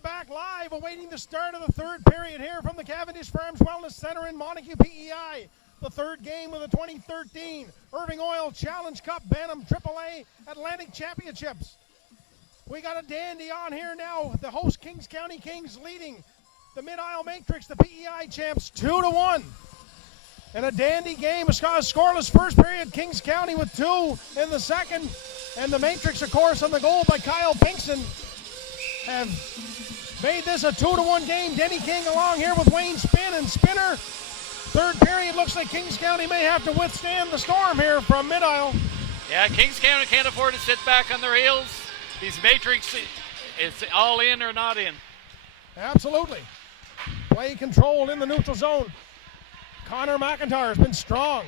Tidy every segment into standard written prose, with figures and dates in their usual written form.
are back live, awaiting the start of the third period here from the Cavendish Farms Wellness Center in Montague, PEI. The third game of the 2013 Irving Oil Challenge Cup Bantam AAA Atlantic Championships. We got a dandy on here now. The host Kings County Kings leading the Mid-Isle Matrix, the PEI champs, 2-1. And a dandy game, a scoreless first period. Kings County with 2 in the second. And the Matrix, of course, on the goal by Kyle Pinkston, have made this a 2-1 game. Denny King along here with Wayne Spin and Spinner. Third period, looks like Kings County may have to withstand the storm here from Mid-Isle. Yeah, Kings County can't afford to sit back on their heels. These Matrix is all in or not in. Absolutely. Play controlled in the neutral zone. Connor McIntyre has been strong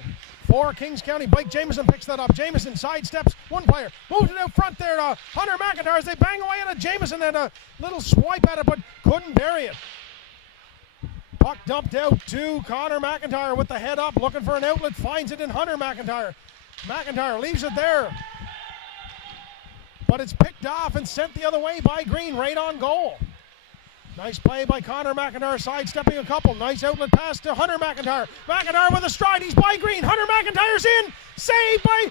for Kings County. Blake Jameson picks that up. Jameson sidesteps one player. Moves it out front there to Hunter McIntyre as they bang away at it. Jameson had a little swipe at it but couldn't bury it. Puck dumped out to Connor McIntyre with the head up, looking for an outlet. Finds it in Hunter McIntyre. McIntyre leaves it there. But it's picked off and sent the other way by Green, right on goal. Nice play by Connor McIntyre, sidestepping a couple. Nice outlet pass to Hunter McIntyre. McIntyre with a stride, he's by Green. Hunter McIntyre's in, saved by,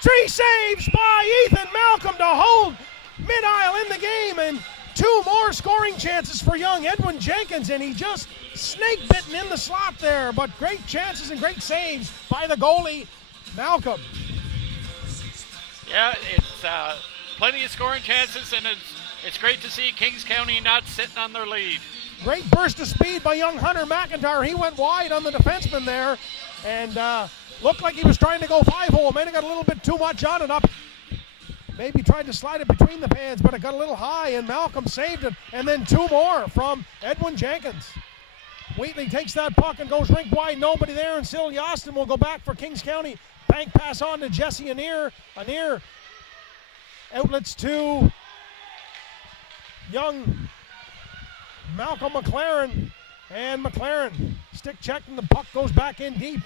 3 saves by Ethan Malcolm to hold Mid-Isle in the game. And 2 more scoring chances for young Edwin Jenkins, and he just snake-bitten in the slot there. But great chances and great saves by the goalie, Malcolm. Yeah, it's plenty of scoring chances, and it's great to see Kings County not sitting on their lead. Great burst of speed by young Hunter McIntyre. He went wide on the defenseman there and looked like he was trying to go 5-hole. May have got a little bit too much on it up. Maybe tried to slide it between the pads, but it got a little high, and Malcolm saved it. And then 2 more from Edwin Jenkins. Wheatley takes that puck and goes rink wide. Nobody there, and Sil Yostin will go back for Kings County. Bank pass on to Jesse Anir. Anir outlets to young Malcolm McLaren, and McLaren stick checked, and the puck goes back in deep.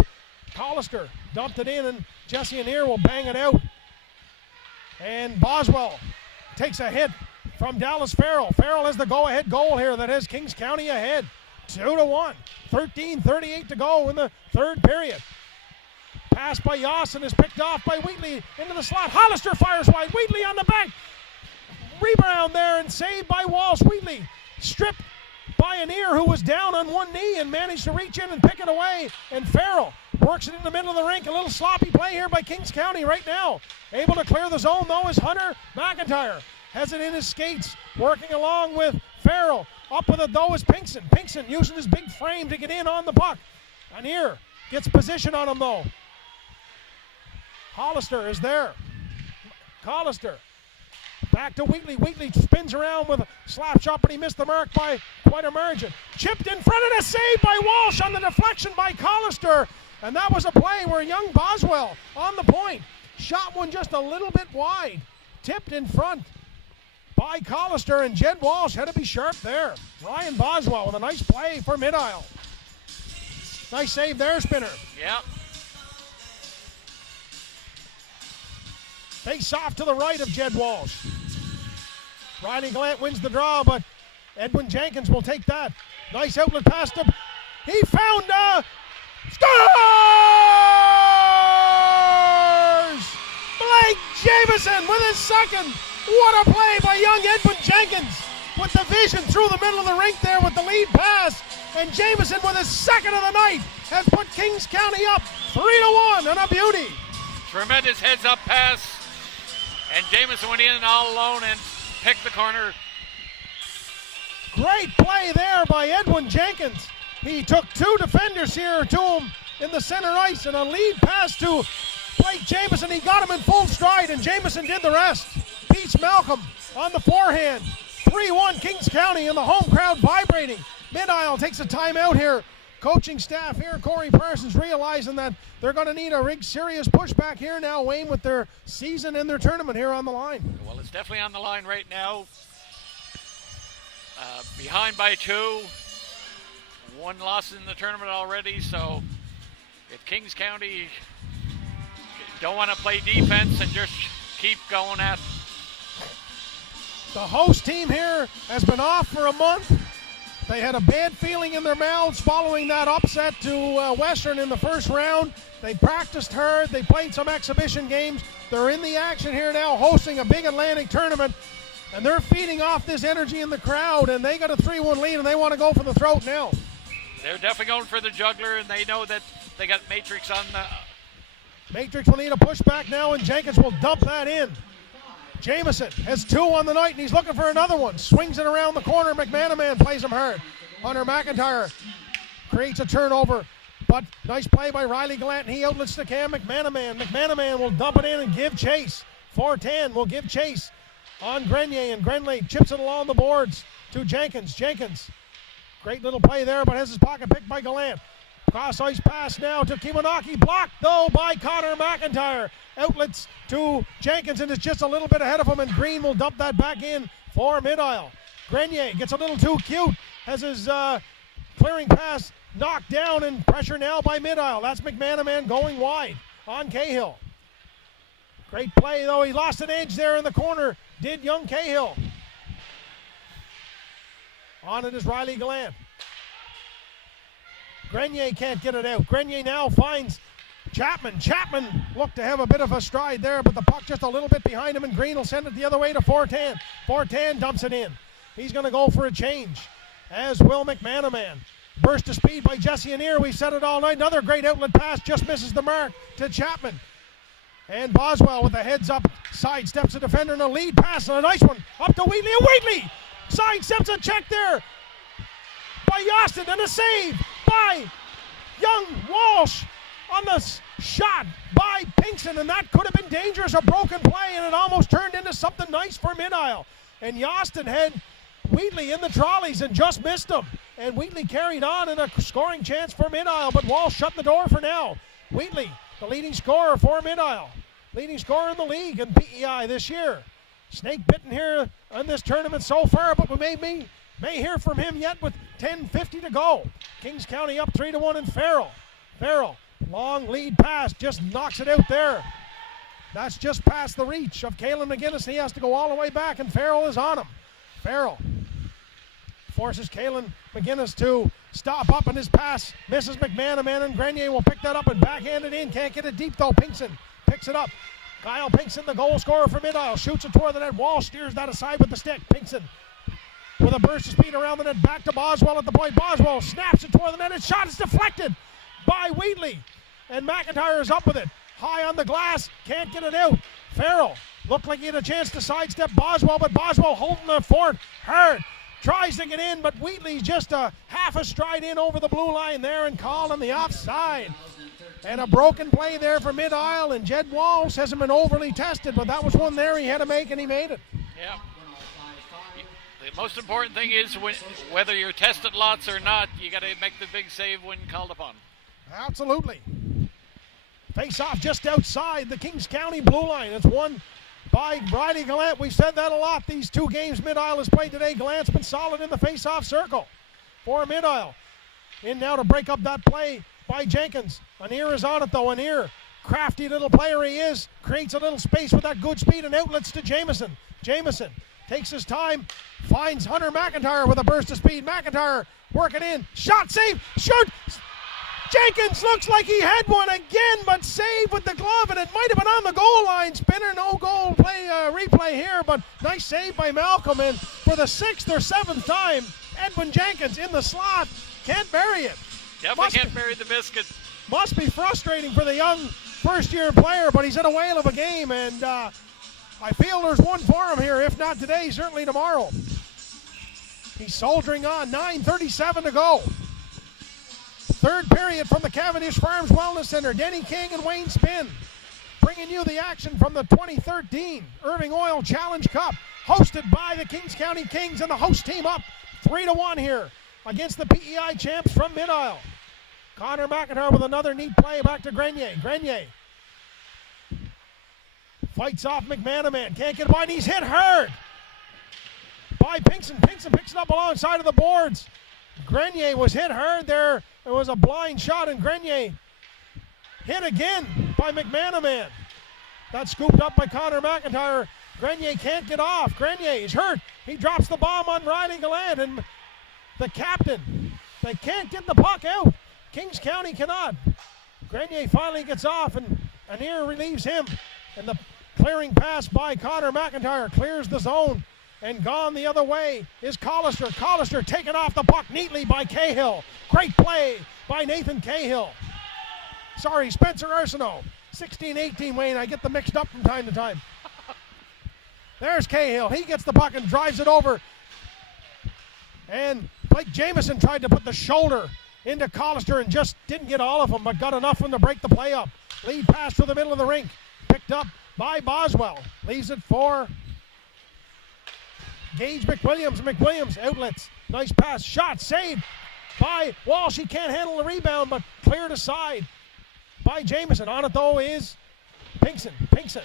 Hollister dumped it in, and Jesse Anir will bang it out. And Boswell takes a hit from Dallas Farrell. Farrell has the go-ahead goal here that has Kings County ahead, 2-1. 13:38 to go in the third period. Pass by Yossin is picked off by Wheatley into the slot. Hollister fires wide. Wheatley on the back. Rebound there and saved by Walsh. Wheatley stripped by Anir, who was down on one knee and managed to reach in and pick it away. And Farrell works it in the middle of the rink. A little sloppy play here by Kings County right now. Able to clear the zone though is Hunter McIntyre. Has it in his skates, working along with Farrell. Up with it though is Pinkston. Pinkston using his big frame to get in on the puck. Anir gets position on him though. Hollister is there. Hollister back to Wheatley. Wheatley spins around with a slap shot, but he missed the mark by quite a margin. Chipped in front and a save by Walsh on the deflection by Hollister. And that was a play where young Boswell on the point shot one just a little bit wide. Tipped in front by Hollister, and Jed Walsh had to be sharp there. Ryan Boswell with a nice play for Mid-Isle. Nice save there, Spinner. Yeah. Face off to the right of Jed Walsh. Riley Glant wins the draw, but Edwin Jenkins will take that. Nice outlet pass to, he found scores! Blake Jameson with his second. What a play by young Edwin Jenkins with the vision through the middle of the rink there with the lead pass. And Jameson with his second of the night has put Kings County up 3-1 and a beauty. Tremendous heads-up pass. And Jameson went in all alone and picked the corner. Great play there by Edwin Jenkins. He took 2 defenders here to him in the center ice, and a lead pass to Blake Jameson. He got him in full stride, and Jameson did the rest. Beats Malcolm on the forehand. 3-1 Kings County, and the home crowd vibrating. Mid-Isle takes a timeout here. Coaching staff here, Corey Parsons, realizing that they're going to need a serious pushback here now, Wayne, with their season and their tournament here on the line. Well, it's definitely on the line right now. Behind by 2. 1 loss in the tournament already, so if Kings County don't want to play defense and just keep going at The host team here has been off for a month. They had a bad feeling in their mouths following that upset to Western in the first round. They practiced hard. They played some exhibition games. They're in the action here now, hosting a big Atlantic tournament, and they're feeding off this energy in the crowd, and they got a 3-1 lead, and they want to go for the throat now. They're definitely going for the juggler, and they know that they got Matrix on the... Matrix will need a pushback now, and Jenkins will dump that in. Jamieson has 2 on the night, and he's looking for another one. Swings it around the corner. McManaman plays him hard. Hunter McIntyre creates a turnover, but nice play by Riley Gallant, and he outlets to Cam McManaman. McManaman will dump it in and give chase. 4-10 will give chase on Grenier, and Grenier chips it along the boards to Jenkins. Jenkins, great little play there, but has his pocket picked by Gallant. Cross ice pass now to Kimonaki, blocked though by Connor McIntyre. Outlets to Jenkins, and it's just a little bit ahead of him, and Green will dump that back in for mid-aisle. Grenier gets a little too cute, has his clearing pass knocked down, and pressure now by mid-aisle. That's McManaman going wide on Cahill. Great play though, he lost an edge there in the corner, did young Cahill. On it is Riley Gallant. Grenier can't get it out. Grenier now finds Chapman. Chapman looked to have a bit of a stride there, but the puck just a little bit behind him, and Green will send it the other way to 4-10. 4-10 dumps it in. He's going to go for a change, as will McManaman. Burst of speed by Jesse Anir. We've said it all night. Another great outlet pass, just misses the mark to Chapman. And Boswell with the heads up, sidesteps a defender, and a lead pass, and a nice one up to Wheatley. And Wheatley sidesteps a check there by Yostin, and a save by young Walsh on the shot by Pinkston, and that could have been dangerous, a broken play, and it almost turned into something nice for mid-aisle. And Yostin had Wheatley in the trolleys and just missed him, and Wheatley carried on in a scoring chance for mid-aisle, but Walsh shut the door for now. Wheatley, the leading scorer for mid-aisle, leading scorer in the league in PEI this year. Snake bitten here in this tournament so far, but we may hear from him yet with 10:50 to go. Kings County up 3-1, and Farrell, long lead pass, just knocks it out there. That's just past the reach of Kalen McGinnis, and he has to go all the way back, and Farrell is on him. Farrell forces Kalen McGinnis to stop up, and his pass misses McManaman, and Grenier will pick that up and backhand it in. Can't get it deep though. Pinkston picks it up. Kyle Pinkston, the goal scorer for mid-aisle, shoots it toward the net. Wall steers that aside with the stick. Pinkston with a burst of speed around the net, back to Boswell at the point. Boswell snaps it toward the net, and shot is deflected by Wheatley, and McIntyre is up with it. High on the glass, can't get it out. Farrell looked like he had a chance to sidestep Boswell, but Boswell holding the fort hard. Tries to get in, but Wheatley's just a half a stride in over the blue line there and called on the offside. And a broken play there for mid-aisle, and Jed Walsh hasn't been overly tested, but that was one there he had to make, and he made it. Yeah. The most important thing is whether you're tested lots or not, you got to make the big save when called upon. Absolutely. Face off just outside the Kings County blue line. It's won by Riley Gallant. We've said that a lot. These 2 games mid-aisle has played today. Gallant's been solid in the face-off circle for mid-aisle. In now to break up that play by Jenkins. Anir is on it though. Anir, crafty little player he is, creates a little space with that good speed and outlets to Jamieson. Jamieson takes his time, finds Hunter McIntyre with a burst of speed. McIntyre working in, shot, save, shoot! Jenkins looks like he had one again, but saved with the glove, and it might have been on the goal line. Spinner, no goal play replay here, but nice save by Malcolm, and for the 6th or 7th time, Edwin Jenkins in the slot, can't bury it. Definitely can't bury the biscuit. Must be frustrating for the young first-year player, but he's in a whale of a game, and I feel there's one for him here, if not today, certainly tomorrow. He's soldiering on, 9:37 to go. Third period from the Cavendish Farms Wellness Center. Denny King and Wayne Spinn bringing you the action from the 2013 Irving Oil Challenge Cup, hosted by the Kings County Kings, and the host team up 3-1 here against the PEI champs from mid-aisle. Connor McIntyre with another neat play back to Grenier. Grenier fights off McManaman. Can't get by, and he's hit hard by Pinkston. Pinkston picks it up alongside of the boards. Grenier was hit hard there. It was a blind shot, and Grenier hit again by McManaman. That's scooped up by Connor McIntyre. Grenier can't get off. Grenier is hurt. He drops the bomb on Riley Gallant, and the captain. They can't get the puck out. Kings County cannot. Grenier finally gets off, and Anir relieves him. And the clearing pass by Connor McIntyre clears the zone. And gone the other way is Collister. Collister taken off the puck neatly by Cahill. Great play by Nathan Cahill. Sorry, Spencer Arsenault. 16-18, Wayne. I get them mixed up from time to time. There's Cahill. He gets the puck and drives it over. And Blake Jameson tried to put the shoulder into Collister and just didn't get all of them, but got enough of them to break the play up. Lead pass to the middle of the rink. Picked up by Boswell. Leaves it for Gage McWilliams. McWilliams outlets. Nice pass. Shot saved by Walsh. He can't handle the rebound, but cleared aside by Jameson. On it though is Pinkson. Pinkson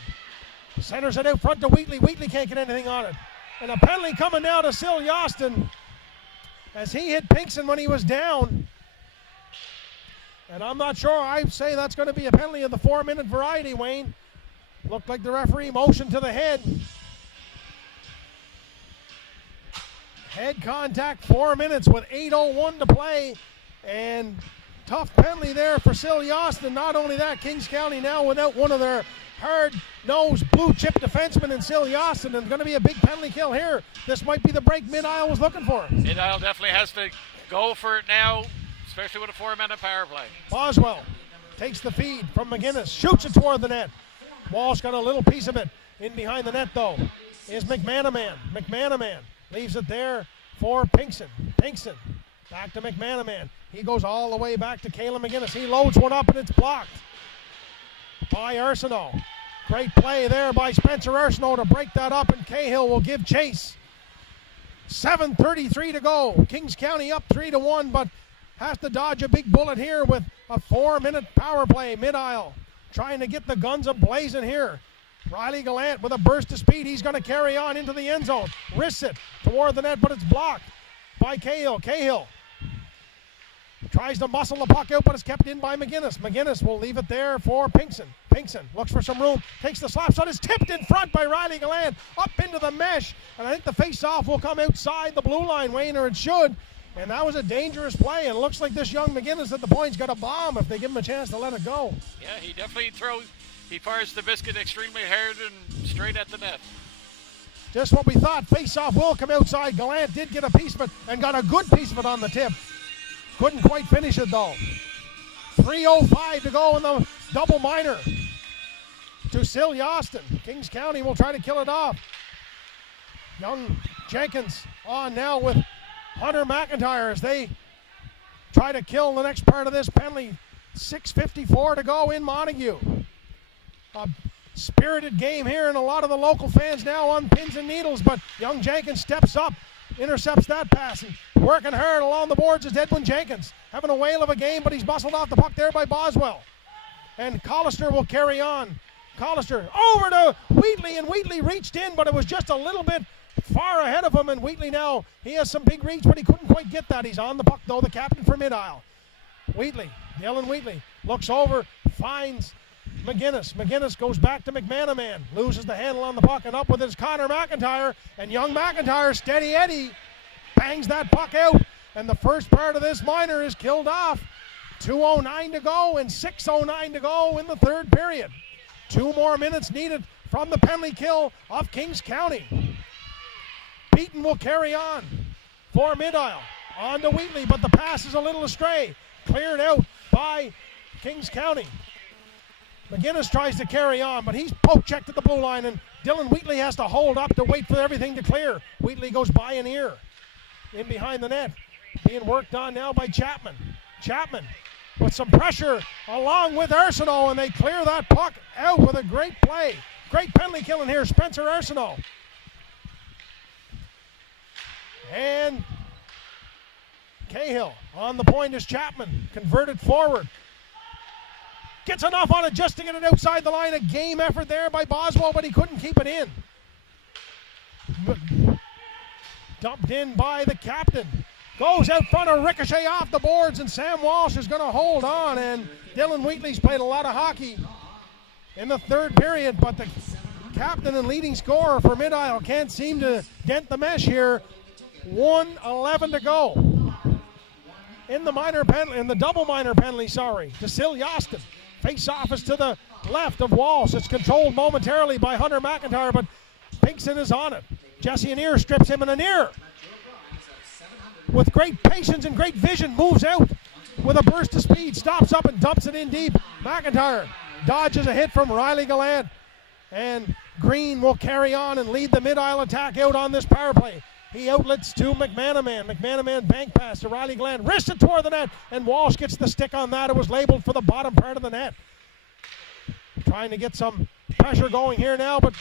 centers it out front to Wheatley. Wheatley can't get anything on it. And a penalty coming now to Sil Yostin as he hit Pinkson when he was down. And I'm not sure. I'd say that's going to be a penalty of the 4-minute variety, Wayne. Looked like the referee motioned to the head. Head contact, 4 minutes with 8:01 to play. And tough penalty there for Sil Yostin. Not only that, Kings County now without one of their hard-nosed blue-chip defensemen in Sil Yostin. And going to be a big penalty kill here. This might be the break Mid-Isle was looking for. Mid-Isle definitely has to go for it now, especially with a 4-minute power play. Boswell takes the feed from McGinnis, shoots it toward the net. Walsh got a little piece of it. In behind the net, though, is McManaman. McManaman leaves it there for Pinkson. Pinkson back to McManaman. He goes all the way back to Caleb McGinnis. He loads one up, and it's blocked by Arsenault. Great play there by Spencer Arsenault to break that up, and Cahill will give chase. 7:33 to go. Kings County up 3-1, but has to dodge a big bullet here with a 4-minute power play. Mid-Isle trying to get the guns a-blazing here. Riley Gallant with a burst of speed. He's going to carry on into the end zone. Wrists it toward the net, but it's blocked by Cahill. Cahill tries to muscle the puck out, but it's kept in by McGinnis. McGinnis will leave it there for Pinkson. Pinkson looks for some room, takes the slap shot, is tipped in front by Riley Gallant, up into the mesh, and I think the face-off will come outside the blue line, Wayne, or it should. And that was a dangerous play, and it looks like this young McGinnis at the point's got a bomb if they give him a chance to let it go. Yeah, he definitely fires the biscuit extremely hard and straight at the net. Just what we thought. Face-off will come outside. Gallant did get a piece of it and got a good piece of it on the tip. Couldn't quite finish it, though. 3:05 to go in the double minor to Sil Yostin. Kings County will try to kill it off. Young Jenkins on now with Hunter McIntyre as they try to kill the next part of this penalty. 6:54 to go in Montague. A spirited game here, and a lot of the local fans now on pins and needles, but young Jenkins steps up, intercepts that pass, and working hard along the boards is Edwin Jenkins. Having a whale of a game, but he's muscled off the puck there by Boswell. And Collister will carry on. Collister over to Wheatley, and Wheatley reached in, but it was just a little bit far ahead of him, and Wheatley now, he has some big reach, but he couldn't quite get that. He's on the puck, though, the captain for Mid-Isle. Wheatley, Dylan Wheatley, looks over, finds McGinnis. McGinnis goes back to McManaman, loses the handle on the puck, and up with his Connor McIntyre, and young McIntyre, steady Eddie, bangs that puck out, and the first part of this minor is killed off. 2:09 to go and 6:09 to go in the third period. 2 more minutes needed from the penalty kill of Kings County. Beaton will carry on for Mid-Isle. On to Wheatley, but the pass is a little astray. Cleared out by Kings County. McGinnis tries to carry on, but he's poke-checked at the blue line, and Dylan Wheatley has to hold up to wait for everything to clear. Wheatley goes by an ear. In behind the net. Being worked on now by Chapman. Chapman with some pressure along with Arsenault, and they clear that puck out with a great play. Great penalty killing here, Spencer Arsenault. And Cahill on the point is Chapman. Converted forward. Gets enough on it just to get it outside the line. A game effort there by Boswell, but he couldn't keep it in. Dumped in by the captain. Goes out front, a ricochet off the boards, and Sam Walsh is going to hold on. And Dylan Wheatley's played a lot of hockey in the third period, but the captain and leading scorer for Mid-Isle, can't seem to dent the mesh here. 1:11 to go. In the double minor penalty, DeSille Yostin. Face-off is to the left of Walsh. It's controlled momentarily by Hunter McIntyre, but Pinkston is on it. Jesse Anir strips him, and Anir, with great patience and great vision, moves out with a burst of speed, stops up and dumps it in deep. McIntyre dodges a hit from Riley Gallant, and Green will carry on and lead the Mid-Isle attack out on this power play. He outlets to McManaman. McManaman bank pass to Riley Gallant, wrists it toward the net, and Walsh gets the stick on that. It was labeled for the bottom part of the net. Trying to get some pressure going here now, but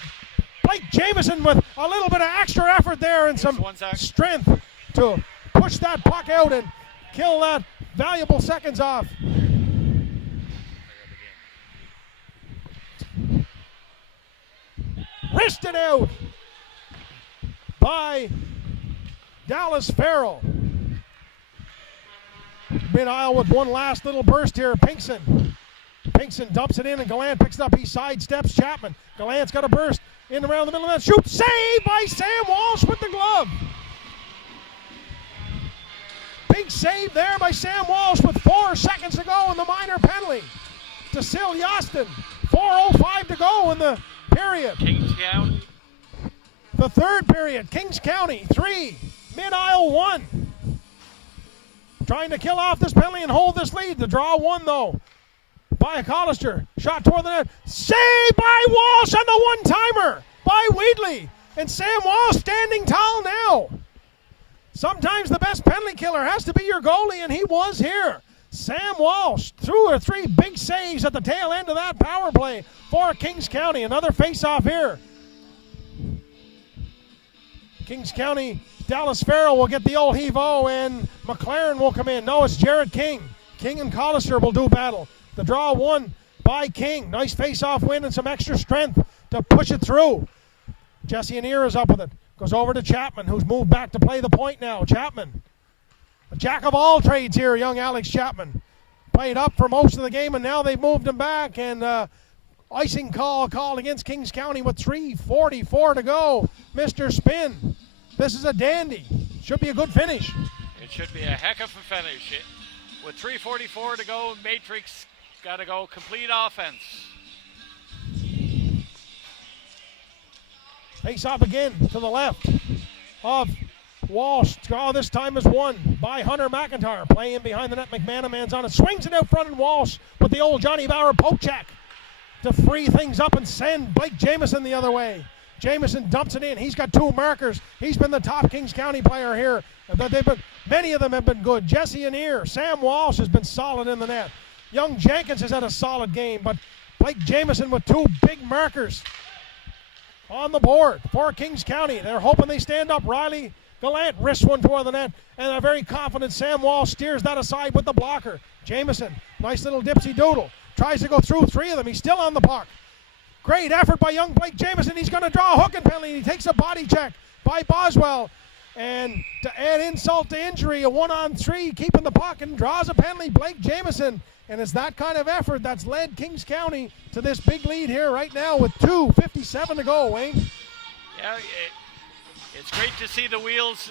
Blake Jameson with a little bit of extra effort there and some strength to push that puck out and kill that valuable seconds off. Wristed out by Dallas Farrell. Mid-Isle with one last little burst here. Pinkston dumps it in, and Gallant picks it up. He sidesteps Chapman. Gallant's got a burst in around the middle of that. Shoot! Save by Sam Walsh with the glove. Big save there by Sam Walsh with 4 seconds to go in the minor penalty. DeSille Yostin, 4:05 to go in the period. Kings County. The third period, Kings County 3, Mid-Isle 1. Trying to kill off this penalty and hold this lead. The draw 1 though by Hollister. Shot toward the net. Save by Walsh on the one-timer by Wheatley. And Sam Walsh standing tall now. Sometimes the best penalty killer has to be your goalie, and he was here. Sam Walsh, 2 or 3 big saves at the tail end of that power play for Kings County. Another face-off here. Kings County, Dallas Farrell will get the old heave-o, and McLaren will come in. No, it's Jared King. King and Collister will do battle. The draw 1 by King. Nice face-off win and some extra strength to push it through. Jesse Anir is up with it. Goes over to Chapman, who's moved back to play the point now. Chapman, a jack of all trades here, young Alex Chapman. Played up for most of the game, and now they've moved him back, and icing call called against Kings County with 3:44 to go. Mr. Spin, this is a dandy. Should be a good finish. It should be a heck of a finish. With 3:44 to go, Matrix got to go complete offense. Face off again to the left of Walsh. Draw this time is won by Hunter McIntyre. Play in behind the net. McManaman's on it. Swings it out front, and Walsh with the old Johnny Bauer poke check to free things up and send Blake Jameson the other way. Jameson dumps it in. He's got 2 markers. He's been the top Kings County player here. Many of them have been good. Jesse Anir, Sam Walsh has been solid in the net. Young Jenkins has had a solid game, but Blake Jameson with 2 big markers on the board for Kings County. They're hoping they stand up. Riley Gallant wrists one toward the net, and a very confident Sam Walsh steers that aside with the blocker. Jameson, nice little dipsy doodle. Tries to go through 3 of them. He's still on the puck. Great effort by young Blake Jameson. He's going to draw a hook and penalty. He takes a body check by Boswell. And to add insult to injury, a 1-on-3, keeping the puck, and draws a penalty, Blake Jameson. And it's that kind of effort that's led Kings County to this big lead here right now with 2:57 to go, Wayne. Yeah, it's great to see the wheels,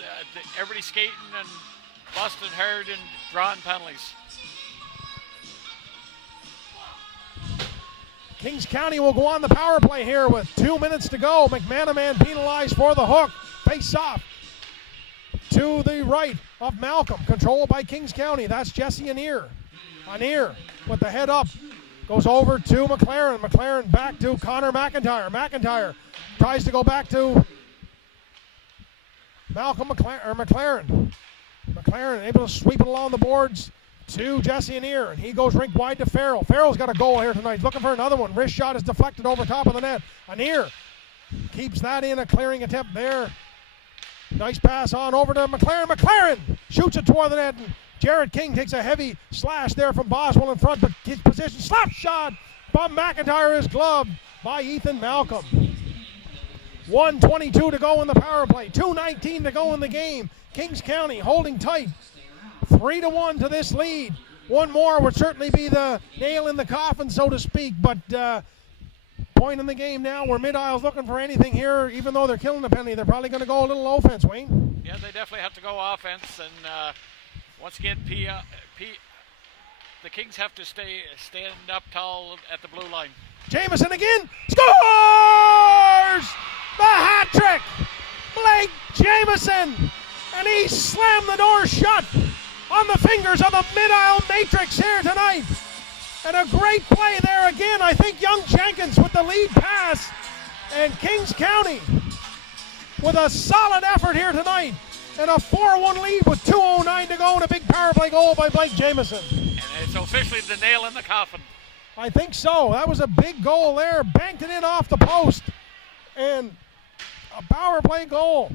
everybody skating and busting hard and drawing penalties. Kings County will go on the power play here with 2 minutes to go. McManaman penalized for the hook. Face off to the right of Malcolm. Controlled by Kings County. That's Jesse Anir. Anir with the head up. Goes over to McLaren. McLaren back to Connor McIntyre. McIntyre tries to go back to Malcolm McLaren. McLaren able to sweep it along the boards to Jesse Anir, and he goes rink wide to Farrell. Farrell's got a goal here tonight. He's looking for another one. Wrist shot is deflected over top of the net. Anir keeps that in, a clearing attempt there. Nice pass on over to McLaren. McLaren shoots it toward the net, and Jared King takes a heavy slash there from Boswell in front, but his position, slap shot from McIntyre is gloved by Ethan Malcolm. 1:22 to go in the power play. 2:19 to go in the game. Kings County holding tight. 3-1 to this lead. One more would certainly be the nail in the coffin, so to speak, but point in the game now where Mid-Isle's looking for anything here. Even though they're killing the penalty, they're probably going to go a little offense, Wayne. Yeah, they definitely have to go offense. And once again, the Kings have to stand up tall at the blue line. Jameson again scores the hat trick. Blake Jameson, and he slammed the door shut on the fingers of the Mid-Isle Matrix here tonight. And a great play there again. I think young Jenkins with the lead pass, and Kings County with a solid effort here tonight, and a 4-1 lead with 2:09 to go, and a big power play goal by Blake Jameson. And it's officially the nail in the coffin. I think so. That was a big goal there. Banked it in off the post, and a power play goal.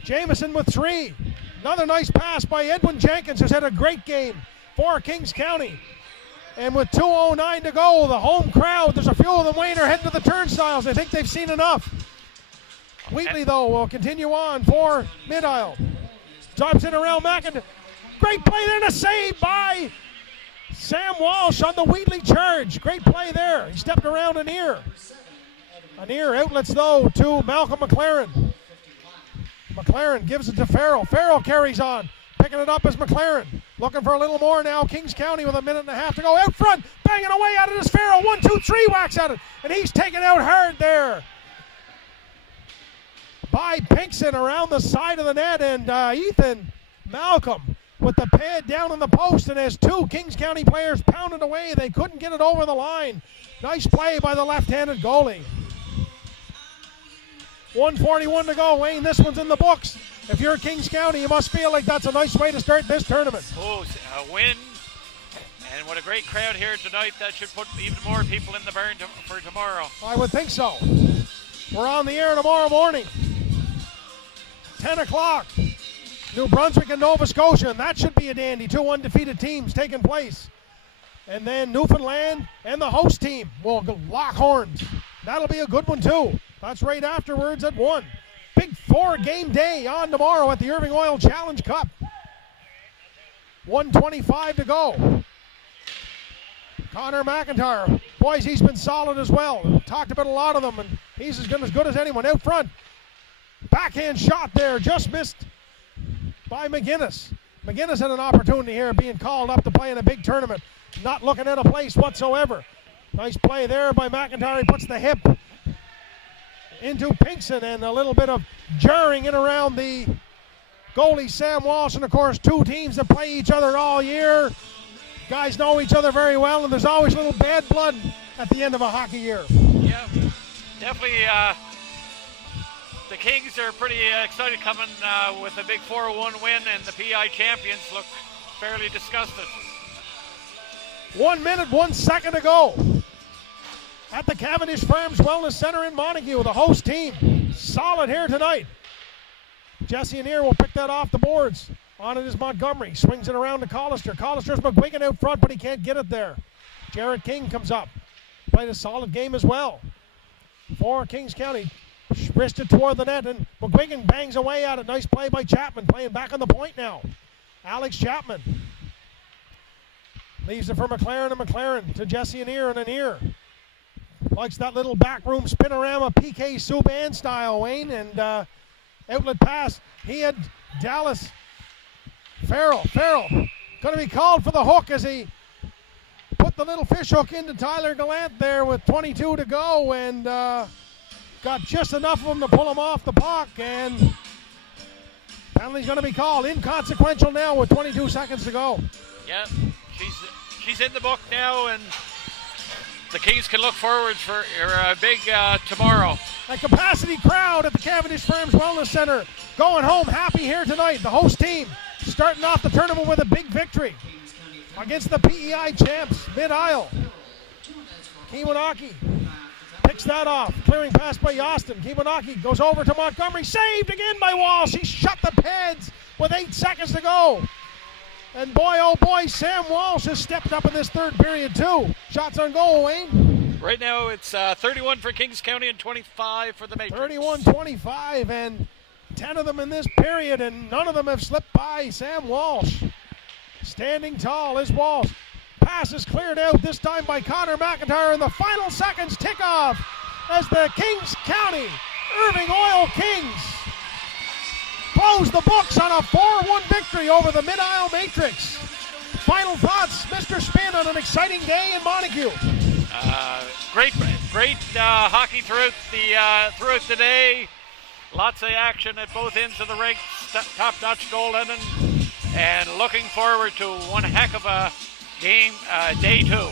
Jameson with 3. Another nice pass by Edwin Jenkins, who's had a great game for Kings County. And with 2:09 to go, the home crowd, there's a few of them, Wayne, are heading to the turnstiles. I think they've seen enough. Wheatley, though, will continue on for Mid-Isle. Drops in around McIntyre. Great play there, and a save by Sam Walsh on the Wheatley charge. Great play there. He stepped around Anir. Anir outlets, though, to Malcolm McLaren. McLaren gives it to Farrell. Farrell carries on. Picking it up as McLaren. Looking for a little more now. Kings County with a minute and a half to go. Out front. Banging away at it is Farrell. 1, 2, 3 whacks at it. And he's taken out hard there by Pinkson around the side of the net. And Ethan Malcolm with the pad down on the post. And as 2 Kings County players pounded away, they couldn't get it over the line. Nice play by the left-handed goalie. 1:41 to go, Wayne. This one's in the books. If you're Kings County, you must feel like that's a nice way to start this tournament. Oh, a win. And what a great crowd here tonight. That should put even more people in the barn for tomorrow. I would think so. We're on the air tomorrow morning. 10 o'clock. New Brunswick and Nova Scotia. And that should be a dandy. 2 undefeated teams taking place. And then Newfoundland and the host team will lock horns. That'll be a good one, too. That's right afterwards at 1. Big 4-game day on tomorrow at the Irving Oil Challenge Cup. 1:25 to go. Connor McIntyre. Boys, he's been solid as well. Talked about a lot of them, and he's as good as anyone. Out front. Backhand shot there. Just missed by McGinnis. McGinnis had an opportunity here being called up to play in a big tournament. Not looking at a place whatsoever. Nice play there by McIntyre. He puts the hip into Pinkson, and a little bit of jarring in around the goalie Sam Walsh. And of course, 2 teams that play each other all year. Guys know each other very well, and there's always a little bad blood at the end of a hockey year. Yeah, definitely. The Kings are pretty excited coming with a big 4-1 win, and the PI champions look fairly disgusted. 1 minute, 1 second to go at the Cavendish Farms Wellness Center in Montague. The host team solid here tonight. Jesse Anir will pick that off the boards. On it is Montgomery. Swings it around to Collister. Collister's McGuigan out front, but he can't get it there. Jared King comes up. Played a solid game as well for Kings County. Wrist it toward the net, and McGuigan bangs away at it. Nice play by Chapman, playing back on the point now. Alex Chapman leaves it for McLaren, and McLaren to Jesse Anir, and Anir likes that little backroom spinorama PK Subban style, Wayne, and outlet pass. He had Dallas. Farrell going to be called for the hook as he put the little fish hook into Tyler Gallant there with 22 to go, and got just enough of him to pull him off the puck, and penalty's going to be called. Inconsequential now with 22 seconds to go. Yeah, she's in the book now, and the Kings can look forward for a big tomorrow. A capacity crowd at the Cavendish Farms Wellness Center going home happy here tonight. The host team starting off the tournament with a big victory against the PEI champs, Mid-Isle. Kiwanaki picks that off. Clearing pass by Austin. Kiwanaki goes over to Montgomery. Saved again by Walsh. He shut the pads with 8 seconds to go. And boy, oh boy, Sam Walsh has stepped up in this third period too. Shots on goal, Wayne. Right now it's 31 for Kings County and 25 for the Matrix. 31-25, and 10 of them in this period, and none of them have slipped by Sam Walsh. Standing tall is Walsh. pass is cleared out, this time by Connor McIntyre in the final seconds. Tick off as the Kings County Irving Oil Kings close the books on a 4-1 victory over the Mid-Isle Matrix. Final thoughts, Mr. Spin, on an exciting day in Montague. Great hockey throughout the day. Lots of action at both ends of the rink. Top-notch goaltending, and looking forward to one heck of a game, day 2.